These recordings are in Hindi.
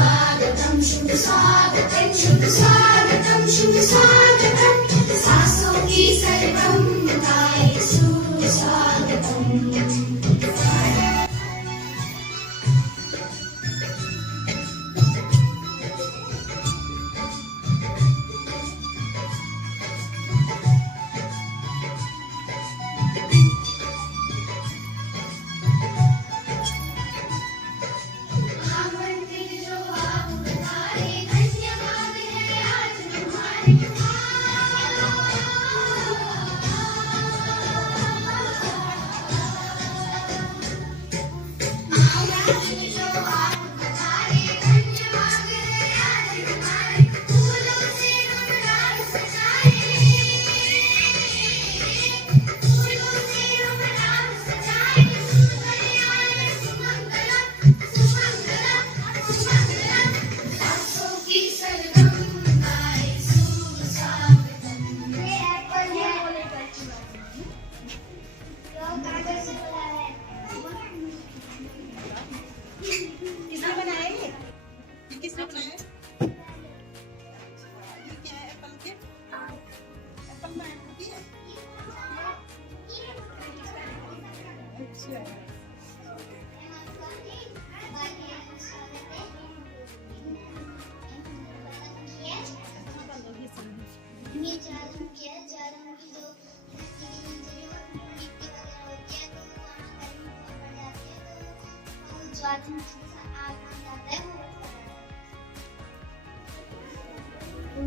स्वागतम शुभ स्वागतम शुभ स्वागतम शुभ स्वागतम सासों की सरगम गाए सुस्वागतम।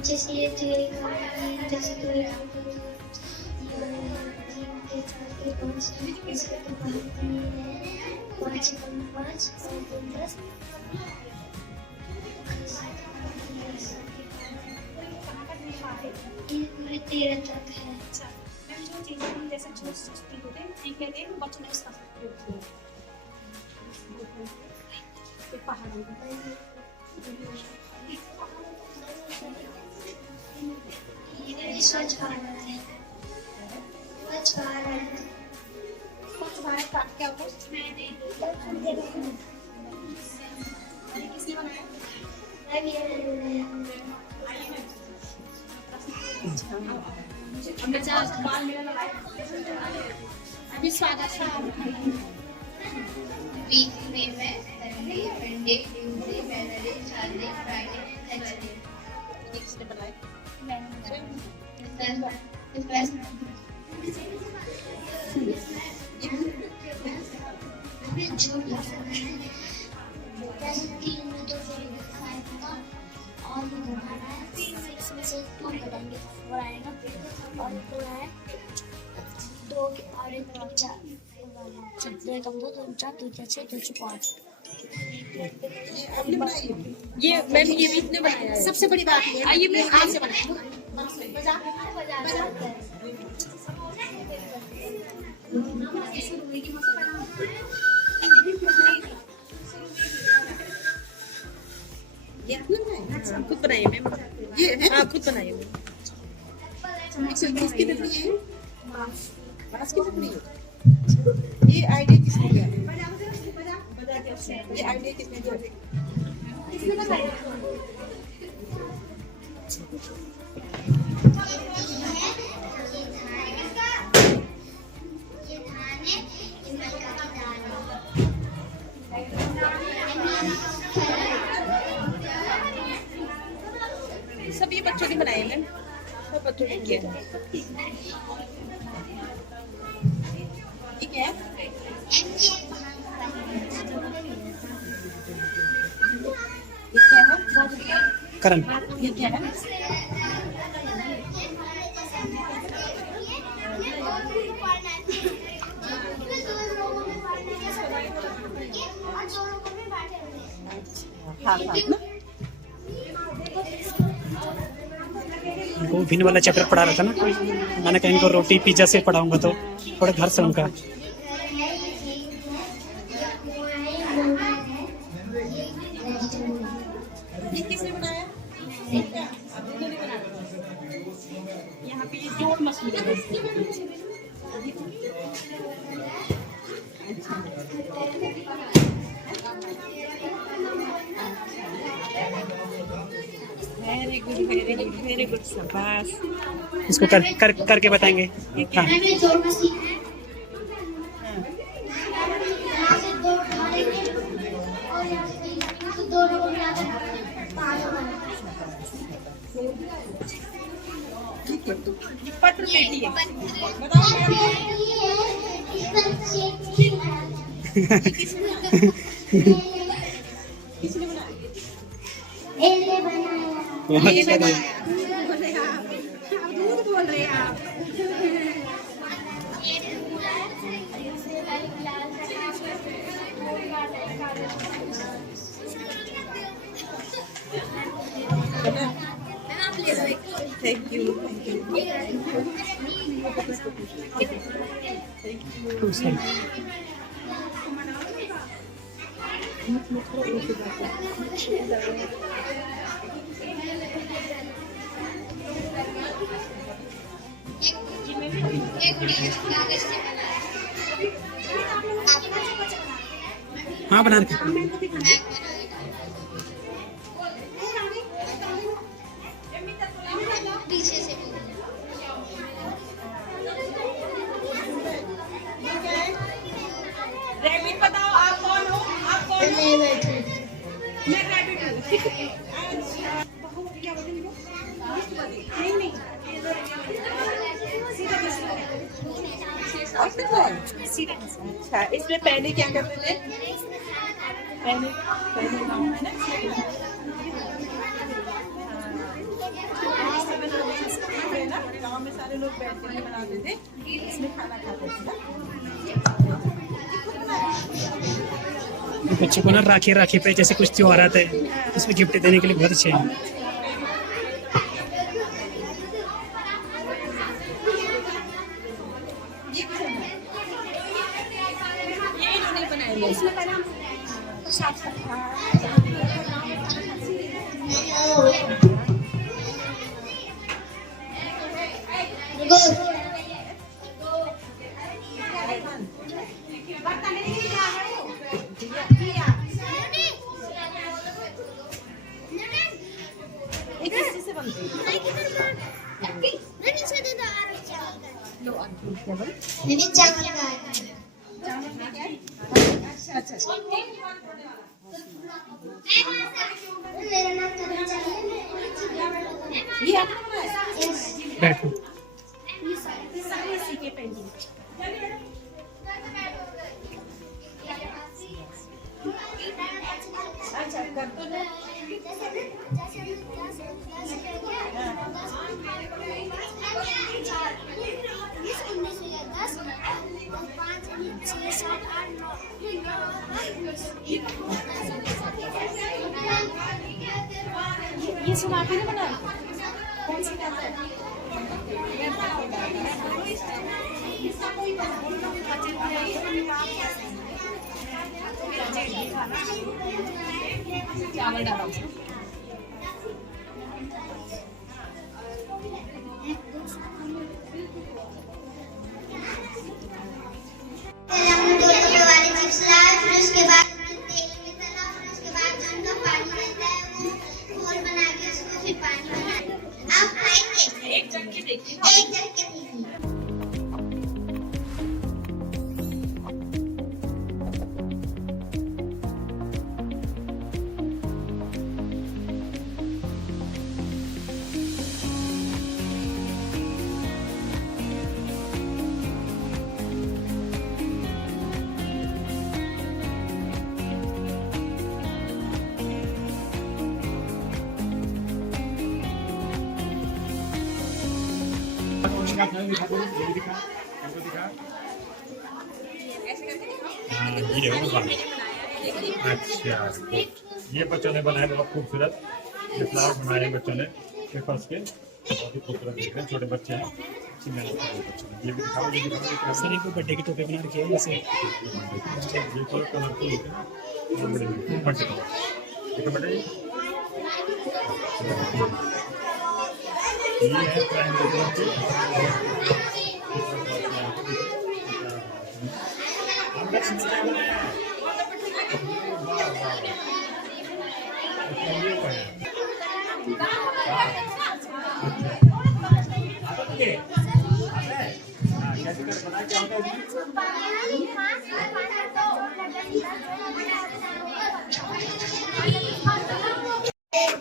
जैसे ये जैसे पूरे 13 तक है। जो चीजें जैसे जो सस्ती होते हैं सीखे थे बच्चों ने उसका पहाड़ों स्वच्छ भारत है। स्वच्छ भारत का क्या होता है? किसने बनाया? अभी स्वागत है। वीक में Monday Tuesday Wednesday Thursday Friday Saturday किसने बनाया? ये मैम ये भी इतने बनाया है। सबसे बड़ी बात ये आइए मैं हाथ से बनाया खुद बनाइए मैम। ये हाँ खुद बनाइए किसकी लकड़ी है? बांस की लकड़ी है। ये आइडिया किसने दिया? ये आइडिया किसने दिया? किसने बताया? सब ये बच्चों के बनाए हैं, सब बच्चों के किए। ठीक है करण ये क्या है? वो भिन्न वाला चैप्टर पढ़ा रहा था ना, मैंने कहा इनको रोटी पिज्जा से पढ़ाऊंगा तो थोड़े घर से उनका किसने बनाया? यहाँ पे ये जोड़ मछली है। वेरी गुड शाबाश। इसको करके बताएंगे। हाँ हमें जोड़ना सीखना है। यहाँ से दो उठाएंगे और यहाँ से दो उठाकर पाँच बनाएंगे। ठीक है, पत्र पेटी है। किसने बनाया? बहुत ये अच्छा बनाया। है। बोले आप दूध बोल रहे हैं आप। Thank you. हाँ बना रखे। पीछे से रैबिट बताओ आप कौन हो? आप कौन हो? मैं बैठे मैं रैबिट हूँ। अच्छा, बहू क्या बोलेंगे? नहीं नहीं। सीधा अच्छा, इसमें पहले क्या करते थे? पहले पहले गाँव में ना गाँव में सारे लोग बैठ कर बनाते थे, इसमें खाना खाते थे ना। बच्चों को ना राखी पे जैसे कुछ त्योहार आते हैं उसमें गिफ्ट देने के लिए बहुत अच्छे हैं। ये इन्होंने बनाए हैं। इसमें पहले हम साफ से बनते मैंने चावल का अच्छा अच्छा। मेरा नाम करना चाहिए। ये आपने बनाया? बैठो। सारे इसी के पेंटिंग। अच्छा कर तो दो। ये सब आप ही ने बनाया? कौन सी करता है? चावल डाला उसमें। हमने 2 रुपए वाले चिप्स लाए, फिर उसके बाद तेल में तला, फिर उसके बाद जो उनका पानी रहता है वो घोल बना के उसको फिर पानी बना। आप खाएंगे? एक जन के देखिए। एक जन के देखिए। ये हो गया। अच्छा ये बच्चों ने बनाया बहुत खूबसूरत। ये फ्लावर बनाए बच्चों ने पेपर्स के, बहुत ही खूबसूरत दिख रहे हैं। छोटे बच्चे हैं, अच्छी मेहनत कर रहे हैं बच्चों ने। ये भी दिखाओ, ये भी दिखाओ। सर को बर्थडे की टोपी बना रखी है जैसे ये थोड़ा कलरफुल है, ये बड़े बच्चे को देखो बेटा। ये है प्राइम पेपर के कैसे कर बनाया क्या होता है इसमें?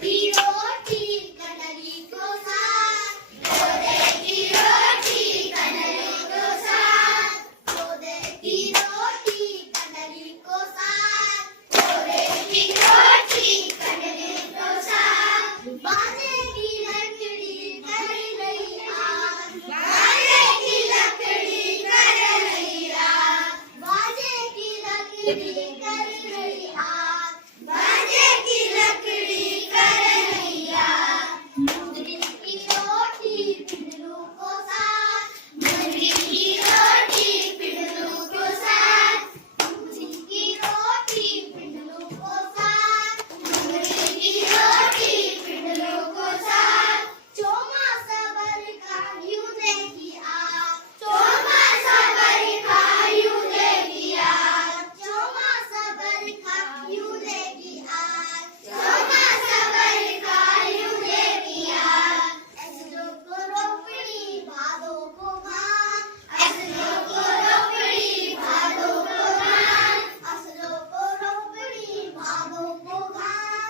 की रोटी कनरी को साथ, गोदे की रोटी कनरी को साथ, गोदे की रोटी कनरी को साथ, गोदे की रोटी कनरी को साथ, बाजे की लकड़ी कर रही आग, बाजे की लकड़ी कर रही आग, बाजे की लकड़ी कर रही आग, बाजे की लकड़ी कर रही आग, मुर्गी की रोटी पिंडलू को साथ, मुर्गी की रोटी पिंडलू को साथ, मुर्गी की रोटी पिंडलू को साथ, मुर्गी की रोटी पिंडलू को साथ, चौमासा बरखा यूं देगी आग, चौमासा बरखा यूं देगी आग, चौमासा बरखा यूं देगी आग, चौमासा बरखा यूं देगी आग, असलो को रोपड़ी भादो को भाग, असलो को रोपड़ी भादो को भाग, असलो को रोपड़ी भादो को भाग,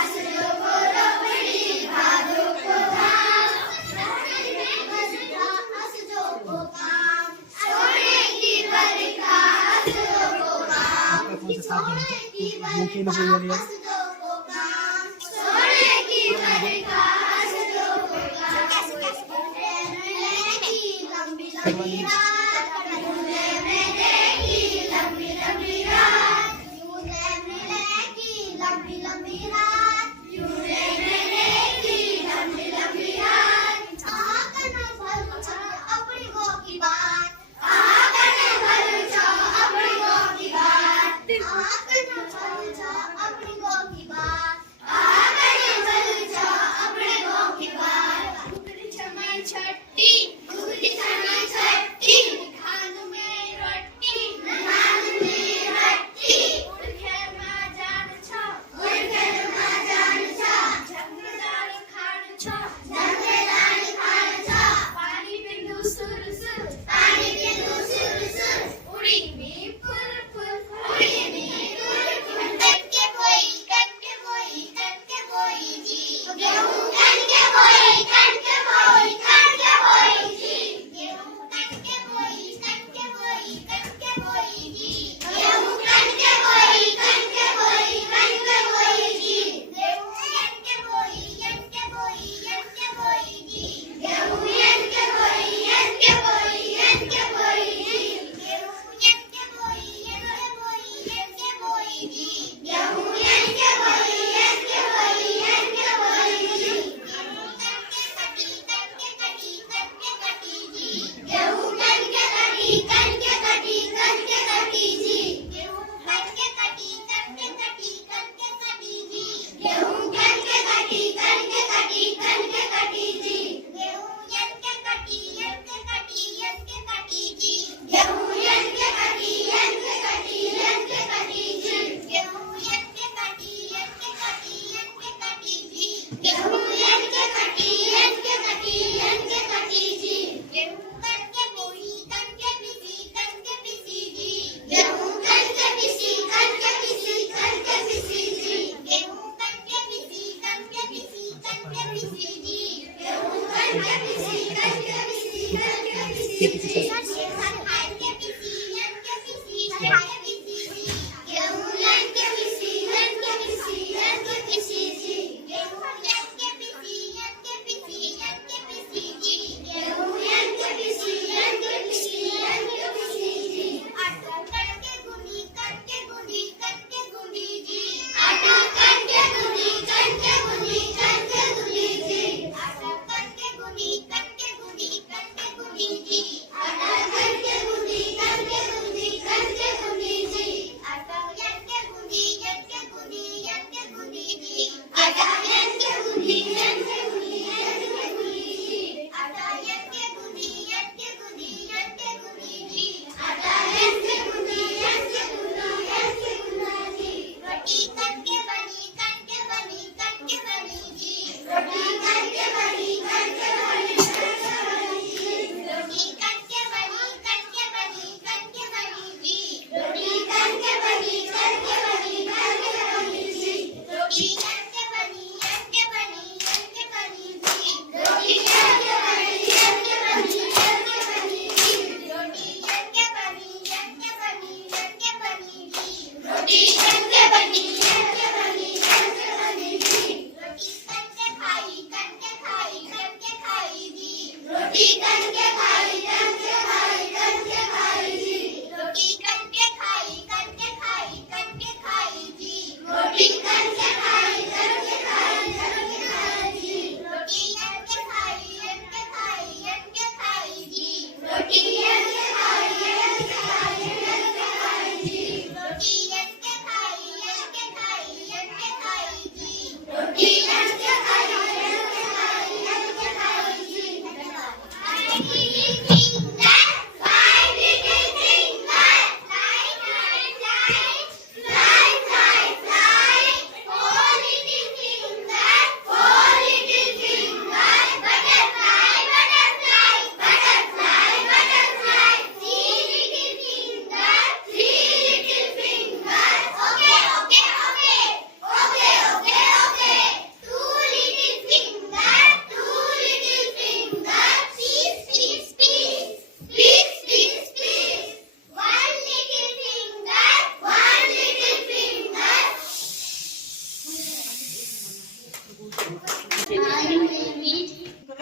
असलो को रोपड़ी भादो को भाग, असलो को काम, सोने की बरखा असलो को काम, सोने की बरखा असलो को काम, सोने की बरखा असलो को काम, की लंबी लंबी रात, झूले मेले की लंबी लंबी रात, झूले मेले की लंबी लंबी रात, झूले मेले की लंबी लंबी रात, आंगन भरूचा अपनी गो की बात, आंगन भरूचा अपनी गो की बात, आंगन भरूचा अपनी गो की बात, आंगन भरूचा अपनी गो की बात, उगड़ी समय छठी, उगड़ी समय छठी, खान में रोटी, खान में रोटी, उड़खे मां जान छो, उड़खे मां जान छो, जंगदार खान छो, जंगदार खान छो, पानी बिंदु सुर सुर, पानी बिंदु सुर सुर, उड़ी में फुर फुर, उड़ी में फुर फुर, कनके बोई जी, गेहूं कनके बोई जी, गेहूं कनके बोई जी, गेहूं कनके बोई जी, गेहूं कनके बोई जी, गेहूं कनके बोई जी, गेहूं कनके बोई जी, गेहूं कनके बोई जी, गेहूं कनके कटी जी, गेहूं कनके कटी जी, गेहूं कनके कटी जी, गेहूं कनके कटी जी, गेहूं कनके कटी जी, गेहूं कनके कटी जी, गेहूं कनके कटी जी, गेहूं कनके कटी जी, गेहूं कनके बोई कनके पिसी जी, गेहूं कनके पिसी जी, गेहूं कनके पिसी जी, गेहूं कनके पिसी रोटी करके बनी जी रोटी करके खाई जी रोटी करके खाई जी रोटी करके खाई जी रोटी करके खाई जी रोटी करके खाई जी रोटी करके खाई जी रोटी करके खाई जी रोटी करके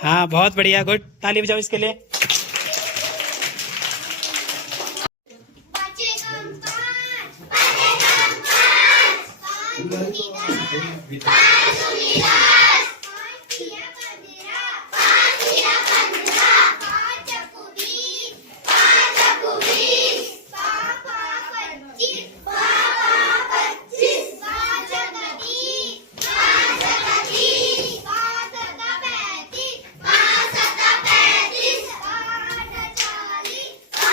हाँ बहुत बढ़िया, गुड, ताली बजाओ इसके लिए। पाँचे कम पाँच दूनी दस पाँच तिया पंद्रह पाँच चक्कू बीस पाँच पच्चीस पाँच तीस पाँच तीस पाँच पैंतीस पाँच 40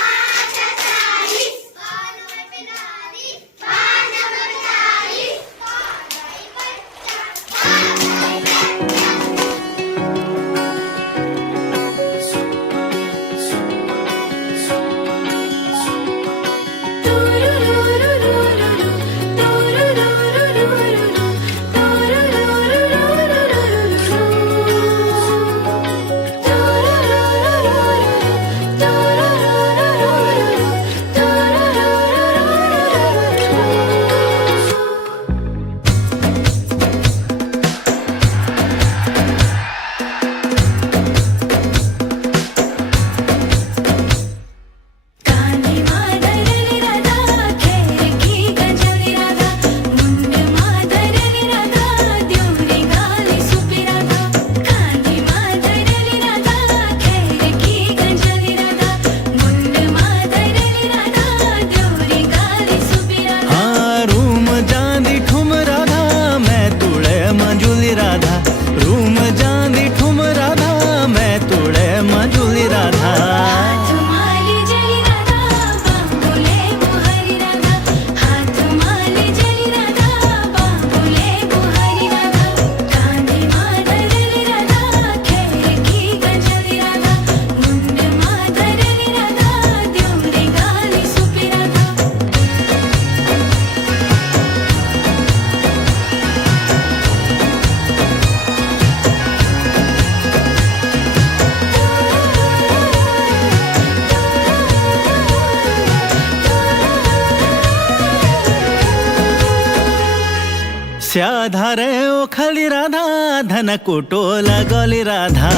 स्याधारे ओखली राधा धन कुटोल गली राधा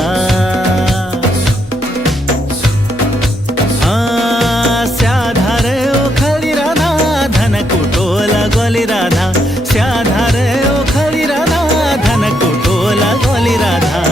स्याधारे ओखली राधा धन कुटोल गली राधा स्याधारे ओखली राधा धन कुटोल गली राधा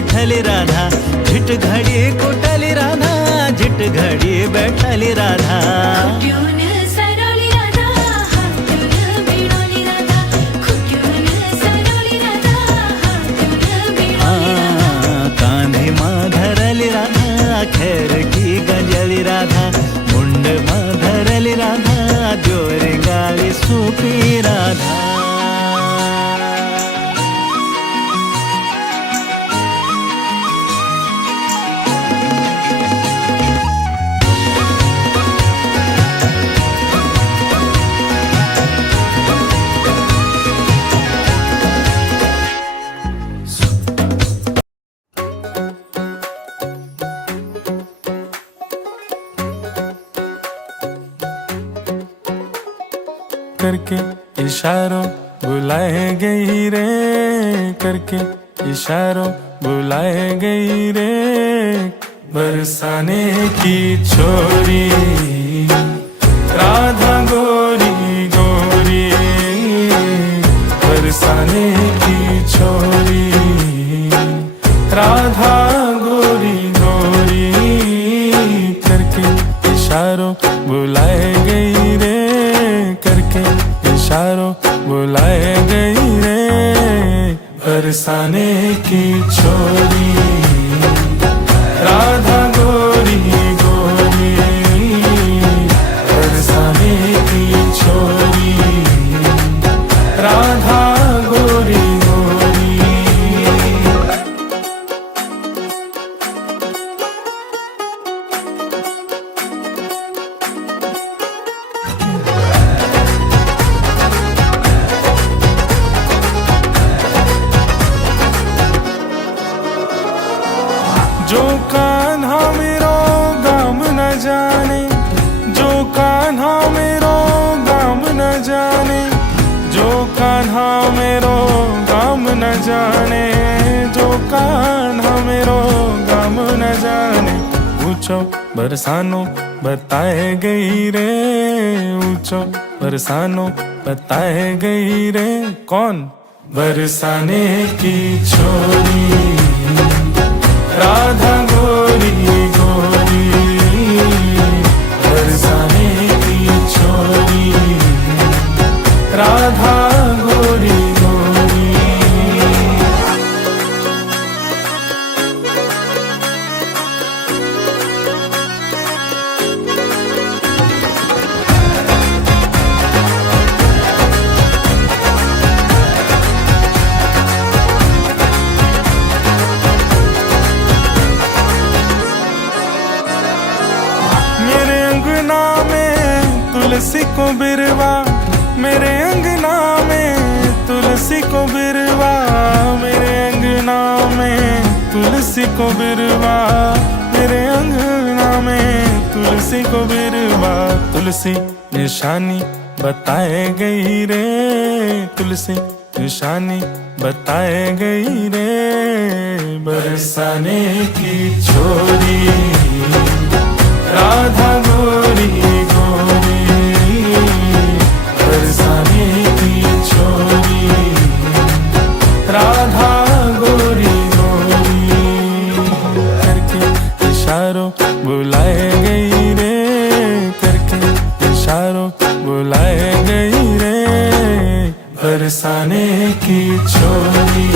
बैठली राधा, झिट घडी कुटली राधा, झिट घडी बैठली राधा. खुट्यून सरवली राधा, हातून भिडवली राधा, खुट्यून सरवली राधा, हातून भिडवली राधा. कांधी माधरली राधा, खेर की गंजली राधा, मुंड माधरली राधा, जोरी गावी सुपी राधा. करके इशारों बुलाए गई रे, करके इशारों बुलाए गई रे, बरसाने की छोरी राधा गोरी गोरी, बरसाने की छोरी राधा गोरी गोरी, करके इशारों बुलाए गई रे, करके इशारों बुलाए गई रे, बरसाने की छोरी राधा गोरी गोरी, बरसाने की छोरी राधा गोरी गोरी. जो कान्हा मेरो गाम न जाने, जो कान्हा मेरो गाम न जाने, जो कान्हा मेरो गाम न जाने, जो कान्हा मेरो गाम न जाने, ऊंचो बरसानो बताए गई रे, ऊंचो बरसानो बताए गई रे, कौन बरसाने की छोरी राधा गोरी गोरी, बरसाने की छोरी राधा गोरी गोरी. तुलसी को बिरवा, मेरे अंगना में तुलसी को बिरवा, मेरे अंगना में तुलसी को बिरवा, मेरे अंगना में तुलसी को बिरवा. तुलसी निशानी बताए गई रे, तुलसी निशानी बताए गई रे, बरसाने की छोरी राधा गोरी गोरी, बरसाने की छोरी राधा गोरी गोरी. करके इशारों बुलाए गई रे, करके इशारों बुलाए गई रे, बरसाने की छोरी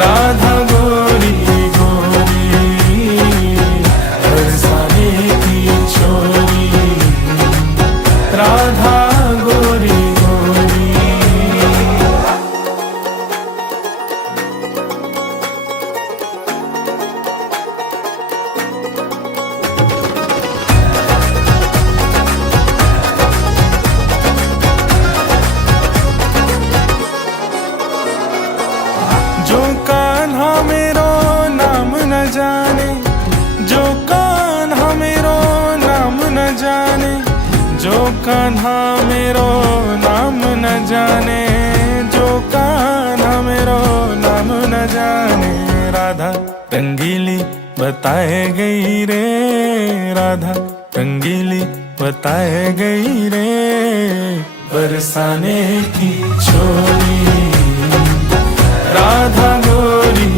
राधा गोरी गोरी, बरसाने की छोरी राधा गोरी गोरी. जो कान्हा मेरो नाम न जाने, जो कान्हा मेरो नाम न जाने, जो कान्हा मेरो नाम न जाने, जो कान्हा मेरो नाम न जाने, राधा रंगीली बताए गई रे, राधा रंगीली बताए गई रे, बरसाने की छोरी राधा गोरी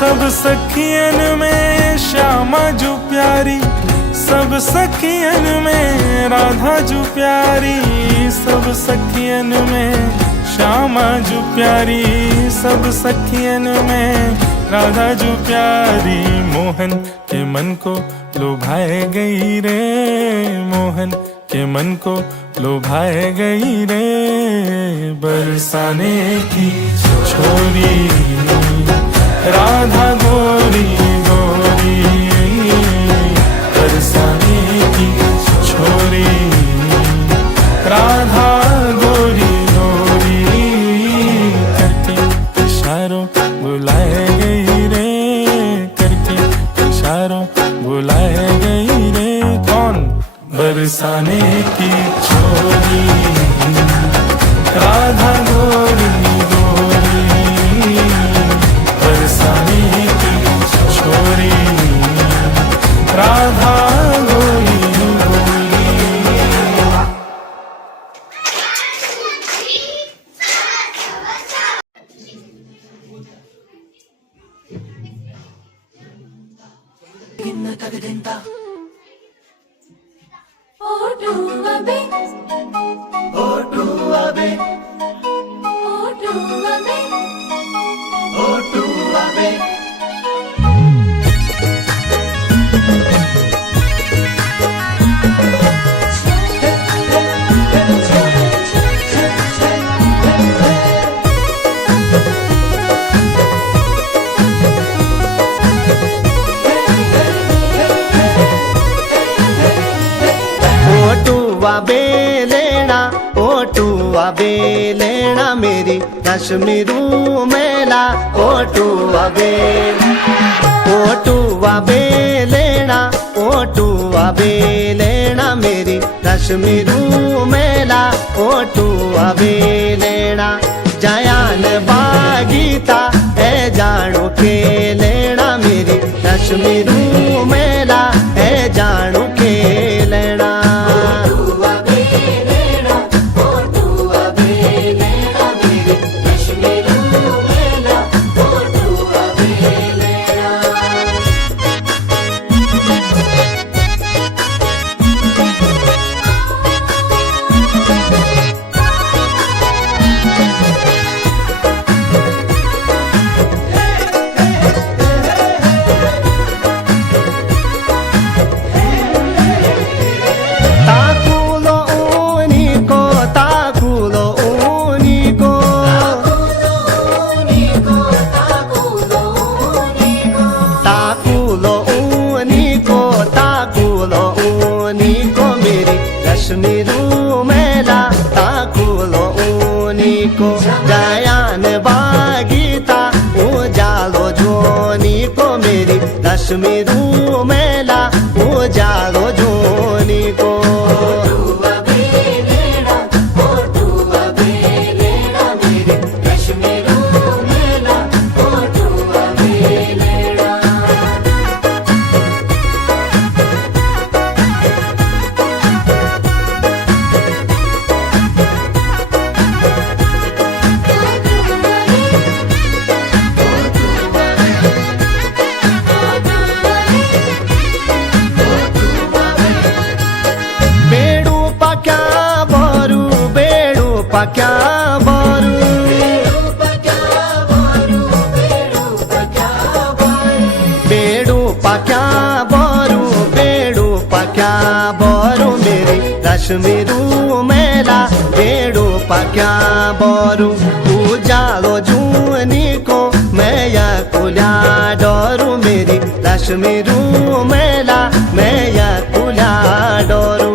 सब सखियन में श्यामा जो प्यारी, सब सखियन में राधा जो प्यारी, सब सखियन में श्यामा जो प्यारी, सब सखियन में राधा जो प्यारी। मोहन के मन को लुभाए गई रे, मोहन के मन को लुभाए गई रे, बरसाने की छोरी राधा गोरी गोरी, बरसाने की छोरी राधा गोरी गोरी, करके इशारों बुलाए गई रे, करके इशारों बुलाए गई रे। कौन? बरसाने की छोरी राधा गोरी गोरी, बरसाने की छोरी राधा गोरी गोरी। बेलेना मेरी कश्मीरू मेला, ओटुआ बेलेना, ओटुआ बेलेना मेरी कश्मीरू मेला, ओटुआ बेलेना। जयान बागीता ए जानो के लेना मेरी कश्मीरू मेला, ए जानो के लेना। जयान बागीता उजालो जोनी को मेरी कश्मीरू मेला, उजालो जोनी को। क्या बारू बेड़ू पक्या बारू, बेड़ू पक्या बारू मेरी कश्मीरू मेला, बेड़ू पक्या बारू। उजालो जूनी को मैं या कुला डोरू मेरी कश्मीरू मेला, मैं या कुला डोरू।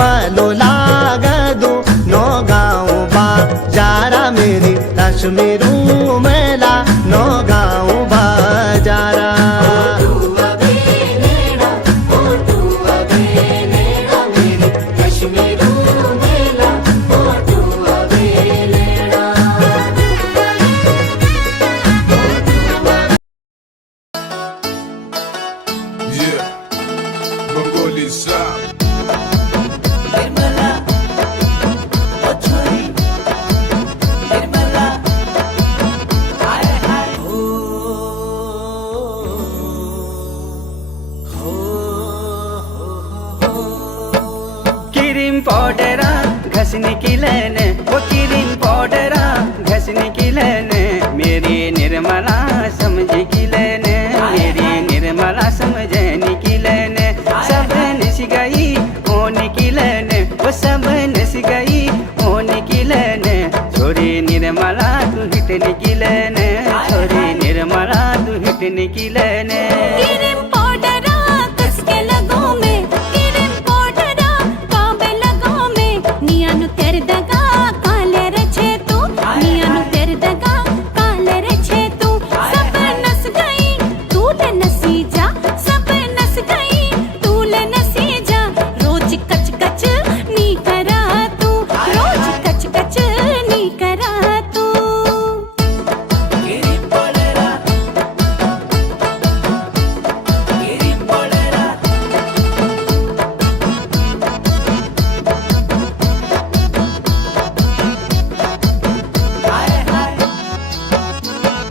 भलो लागदो नो गाँव बाजारा मेरी रश्मि रूमेला नो गाँव बाजारा क्रीम पाउडरा घसने की लेने वो क्रीम पाउडरा घसने की लेने मेरी निर्मला समझ की लेने मेरी निर्मला समझने की लेने सब नस गई होने की लेने वो सब नस गई होने की लेने छोरी निर्मला तू हिटने की लेने छोरी निर्मला तू हिटने की लेने क्रीम पाउडरा कस के लगों में क्रीम पाउडरा काबे लगों में नियानु तेरे दगा काले रचे तू नियानु तेरे दगा काले रचे तू सब नस गई तू ले नसी जा सब नस गई तू ले नसी जा रोज कच कच नी करा तू रोज कच कच नी करा तू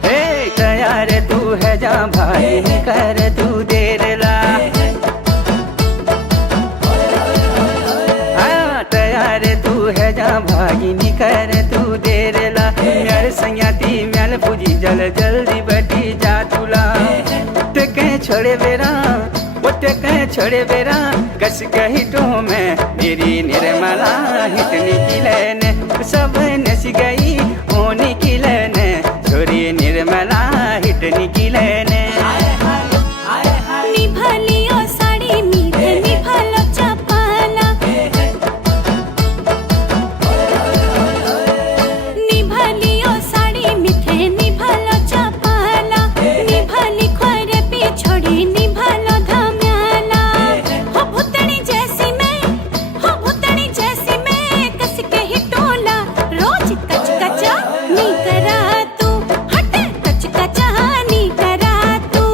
हे तैयार तू है जा भाई कर तू देर ला हाँ तैयार तू है जा भागी कर तू देर ला मेरे संयाती मेल पूजी जल जल्दी बैठी जा तुला ते कहीं छोड़े बेरा वो ते कहीं छोड़े बेरा कस कही तो मैं मेरी निर्मला हिटने की लेने सब नस गई होने की लेने छोरी निर्मला हिटने की लेने निभालियो साड़ी मीठे निभालो चपाला निभालियो साड़ी मीठे निभालो चपाला निभाली ख्वारे पे छोड़ी निभालो धम्याला हो भूतनी जैसी मैं कस के ही टोला रोज कच कचा नी करा तू हट कच कचा नी करा तू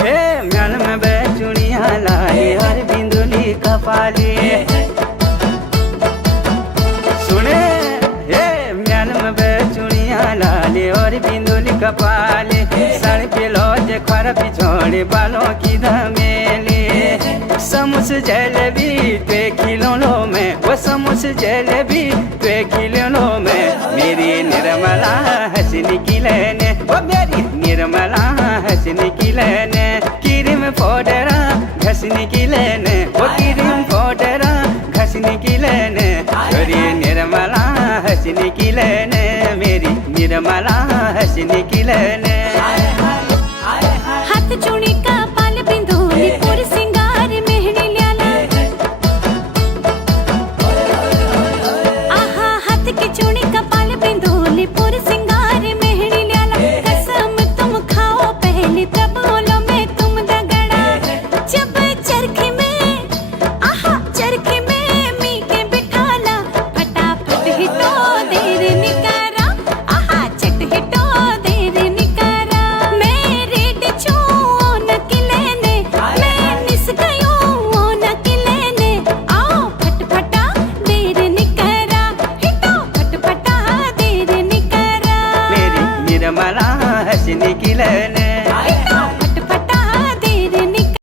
हे म्याल में बैचुनिया लाए और बिंदुली कपाली सुने हे म्याल में बैचुनिया लाले और बिंदुली कपाली सड़ पे लौज खर पिछोड़े बालों की धमेली समोस जलेबी ते खिलौनों में वो समोस जलेबी ते खिलौनों में मेरी निर्मला हंसने की लेने वो मेरी निर्मला हंसने की लेने क्रीम पाउडरा घसने की लेने वो क्रीम पाउडरा घसने की लेने छोरी निर्मला हंसने की लेने मेरी निर्मला हंसने की लेने हाथ चूड़ी का पाल बिंदुली पूरी सिंगार मेहंदी ल्याला आहा हाथ की चूड़ी का पाल बिंदुली पूरी सिंगार मेहंदी ल्याला कसम तुम खाओ पहले तब बोलो मैं तुम दगड़ा जब चरखे में आहा चरखे में मी के बिठाला फटाफट हिटो देर निकारा आहा चट हिटो देर निकारा मेरे डिचो न किलेने मैं निस गयो न किलेने आओ फटफटा देर निकारा हिटो फटफटा देर निकारा मेरी निर्मला हंसने की लेने हिटो फटफटा देर निकारा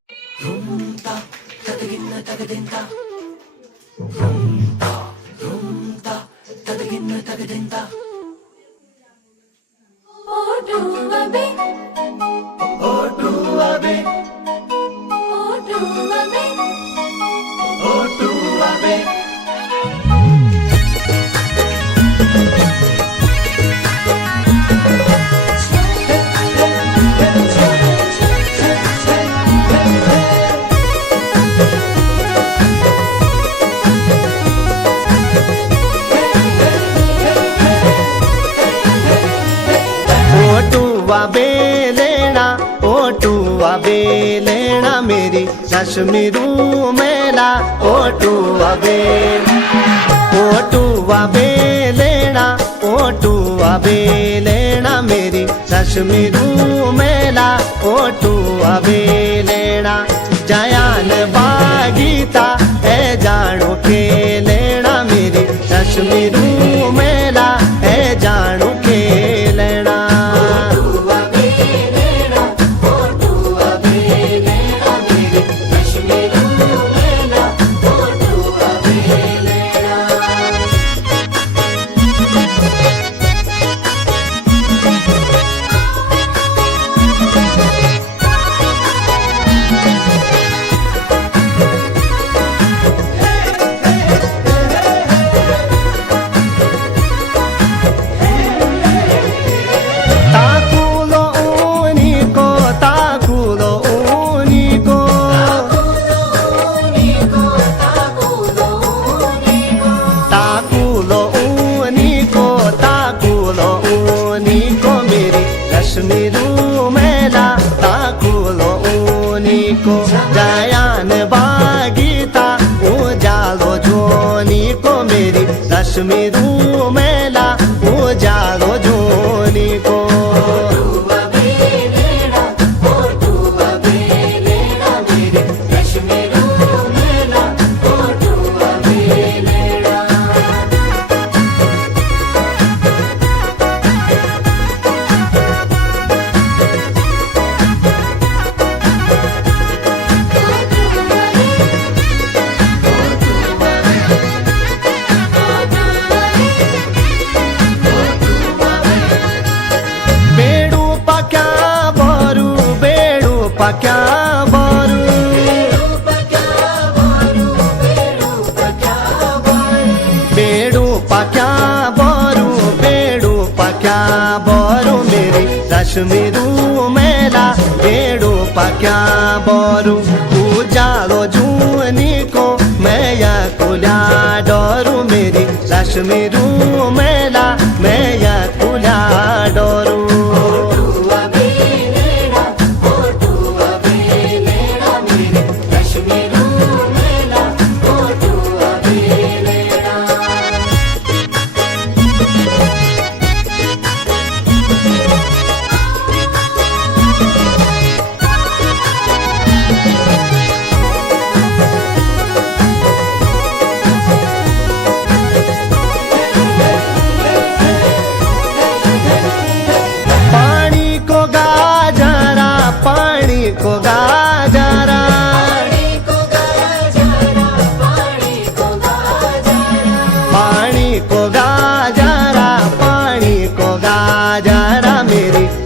ओटुआ बेलेना मेरी कश्मीरू मेला ओटुआ बेलेना मेरी कश्मीरू मेला ओटुआ बेलेना जयान बागीता ए जानो के लेना मेरी कश्मीरू मेला ए जानो के लेना कश्मीरू मेला ताकुलो ऊनी को जयान बागीता उजालो जोनी को मेरी कश्मीरू मेला उजालो जोनी को क्या बारू बेड़ू पक्या बारू मेरी कश्मीरू मेला बेड़ू पक्या बारू उजालो जूनी को मैं या कुला डोरू मेरी कश्मीरू मेला मैं या कुला डोरू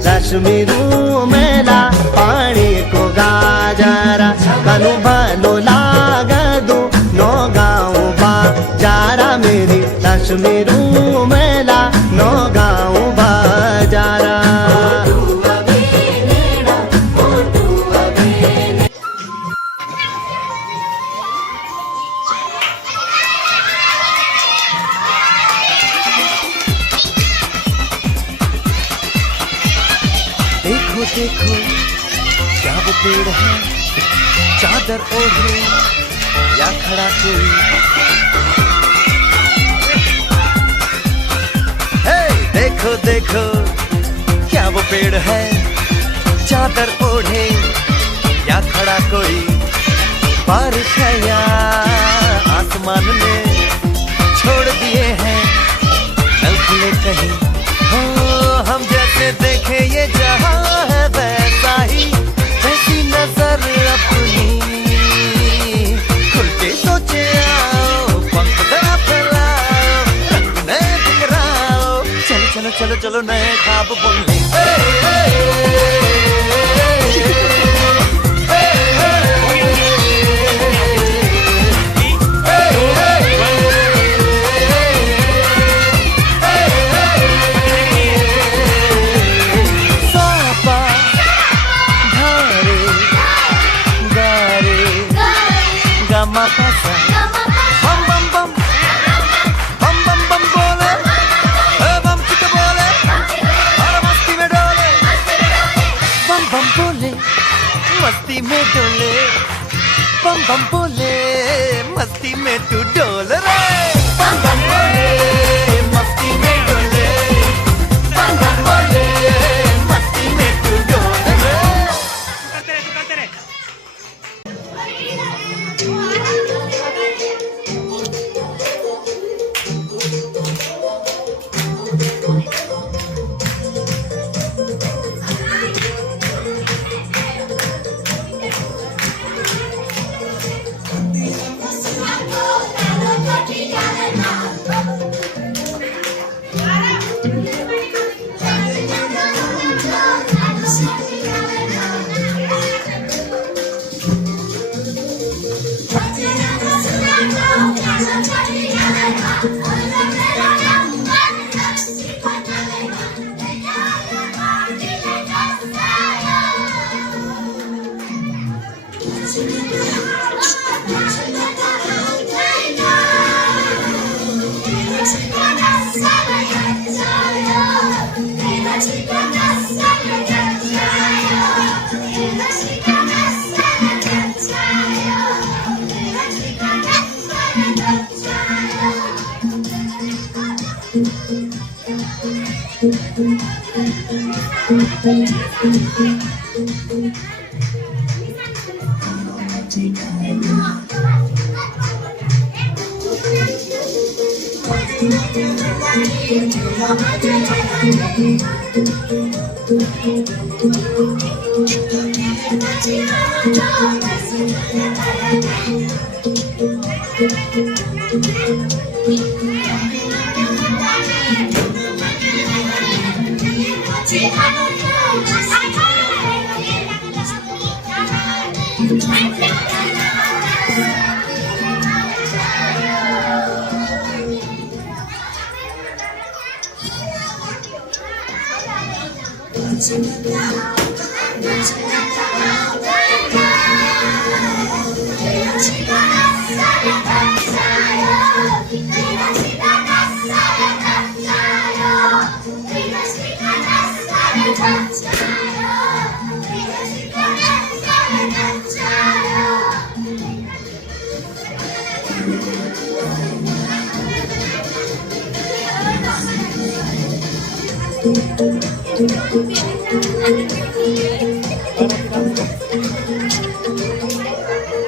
कश्मीरू मेला पानी को गाजरा कनु भलो लाग दो नो गाँव बाजारा मेरी कश्मीरू मेला नो गाँव बाजारा देखो देखो क्या वो पेड़ है चादर ओढ़े या खड़ा कोई हे देखो देखो क्या वो पेड़ है चादर ओढ़े या खड़ा कोई बारिश है या आसमान में छोड़ दिए हैं नल खुले कहीं हो हम जैसे देखे ये जहां है वैसा ही वैसी नजर अपनी खुल के सोचे आओ पंख जरा फैलाओ रंग नए बिखराओ चलो चलो चलो चलो नए ख्वाब बुनने। मस्ती में डोले बम बम बोले, मस्ती में तू डोल रे। बम बम बोले, मस्ती में डोले, बम बम बोले, मस्ती में तू डोल रे। करते रहे।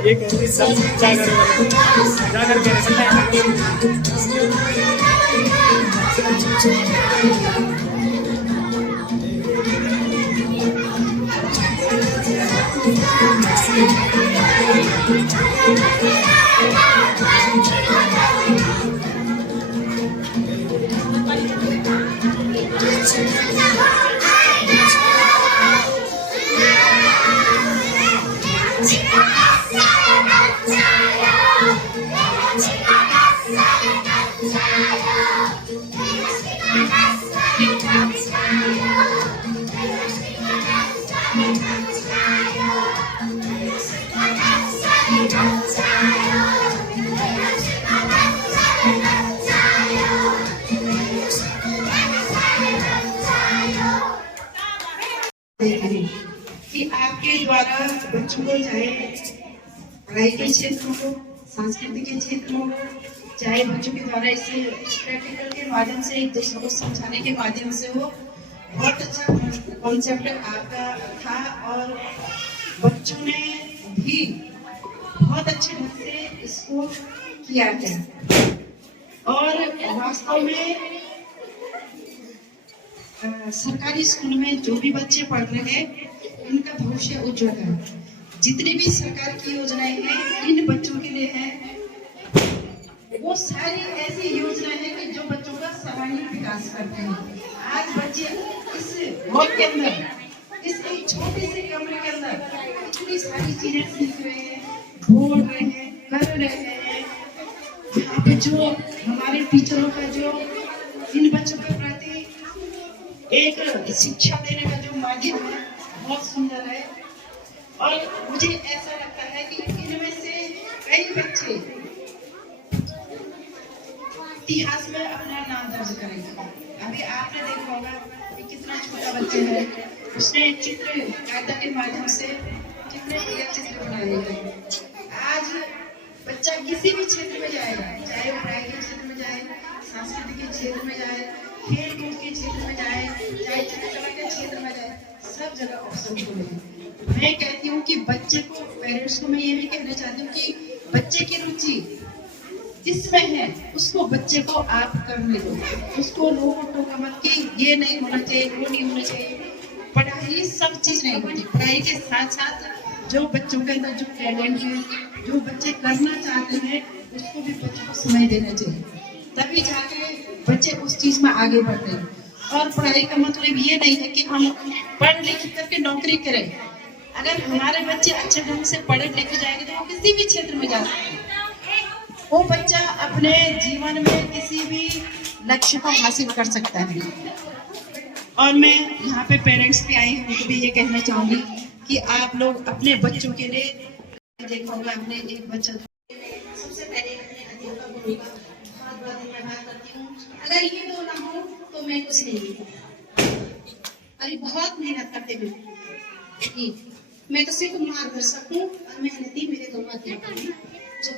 ये कैसे सब जाकर कि आपके द्वारा बच्चों को चाहे पढ़ाई के क्षेत्र हो, संस्कृति के क्षेत्र हो, चाहे बच्चों के द्वारा इसे प्रैक्टिकल के माध्यम से एक दूसरे को समझाने के माध्यम से हो, बहुत अच्छा कॉन्सेप्ट आपका था और बच्चों ने भी बहुत अच्छे ढंग से इसको किया है। और वास्तव में सरकारी स्कूल में जो भी बच्चे पढ़ रहे हैं उनका भविष्य उज्जवल है। जितनी भी सरकार की योजनाएं हैं इन बच्चों के लिए है, वो सारी ऐसी योजनाएं हैं कि जो बच्चों का सर्वांगीण विकास करते हैं। आज बच्चे इस हॉल के अंदर, इस एक छोटे से कमरे के अंदर इतनी सारी चीजें सीख रहे हैं, बोल रहे हैं, कर रहे हैं। यहाँ पे जो हमारे टीचरों का जो इन बच्चों के प्रति एक शिक्षा देने का जो माध्यम है बहुत सुंदर है। और मुझे ऐसा लगता है कि इनमें से कई बच्चे इतिहास में अपना नाम दर्ज करेंगे। अभी आपने देखा होगा कि कितना छोटा बच्चा है, उसने चित्र कायदा के माध्यम से कितने बढ़िया चित्र बनाए हैं। आज बच्चा किसी भी क्षेत्र में जाएगा, चाहे वो पढ़ाई के क्षेत्र में जाए, संस्कृति के क्षेत्र में जाए, खेल कूद के क्षेत्र में जाए, चाहे चित्रकला के क्षेत्र में जाए, सब जगह अवसर खुले। मैं कहती हूँ कि बच्चे को, पेरेंट्स को मैं ये भी कहना चाहती हूँ कि बच्चे की रुचि जिसमें है उसको बच्चे को आप करने दो, उसको रोको टोको मत कि ये नहीं होना चाहिए, वो नहीं होना चाहिए। पढ़ाई सब चीज नहीं होती, पढ़ाई के साथ साथ जो बच्चों के अंदर जो टैलेंट है, जो बच्चे करना चाहते हैं, उसको भी बच्चों को समय देना चाहिए, तभी जाके बच्चे उस चीज में आगे बढ़ते हैं। और पढ़ाई का मतलब ये नहीं है कि हम पढ़ लिख करके नौकरी करें। अगर हमारे बच्चे अच्छे ढंग से पढ़े लिखे जाएंगे तो वो किसी भी क्षेत्र में जा सकते हैं। वो बच्चा अपने जीवन में किसी भी लक्ष्य को हासिल कर सकता है। और मैं यहाँ पे पेरेंट्स भी आए हैं, उनको भी ये कहना चाहूंगी कि आप लोग अपने बच्चों के लिए, देखा होगा आपने एक बच्चा, सबसे पहले अपने अध्यापक गुरु का बहुत बहुत धन्यवाद करती हूँ। अगर ये दो ना हो तो मैं कुछ नहीं हूँ। अरे बहुत मेहनत करते हैं, मैं तो सिर्फ मार्गदर्शक हूँ और मेहनती मेरे दोनों अध्यापक हैं जो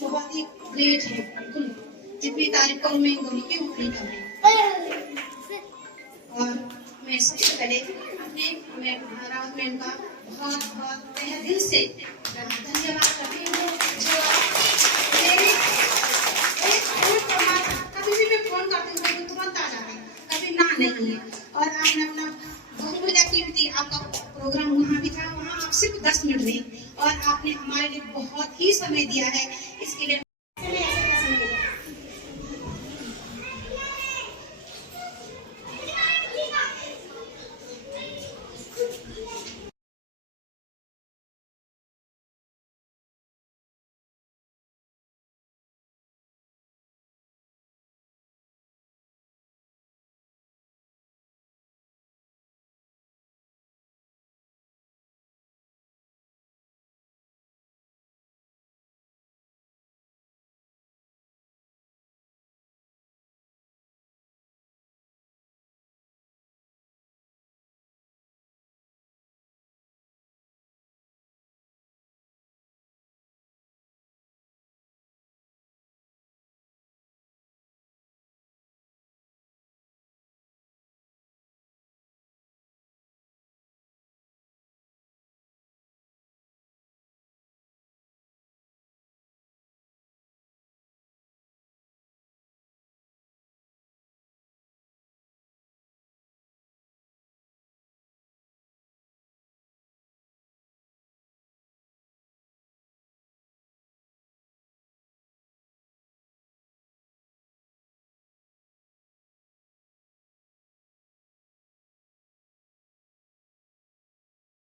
बहुत ही ग्रेट है। बिल्कुल जितनी तारीफ करूँ मैं इन दोनों की उतनी कम है। और मैं सबसे पहले अपने रावत मैम का बहुत बहुत तहे दिल से धन्यवाद करती हूँ जो मेरी कभी भी मैं फोन करती हूँ तो तुरंत आ जाते हैं, कभी ना नहीं है। और आपने अपना बहुत एक्टिविटी, आपका प्रोग्राम वहाँ भी था, वहाँ आप सिर्फ 10 मिनट में, और आपने हमारे लिए बहुत ही समय दिया है।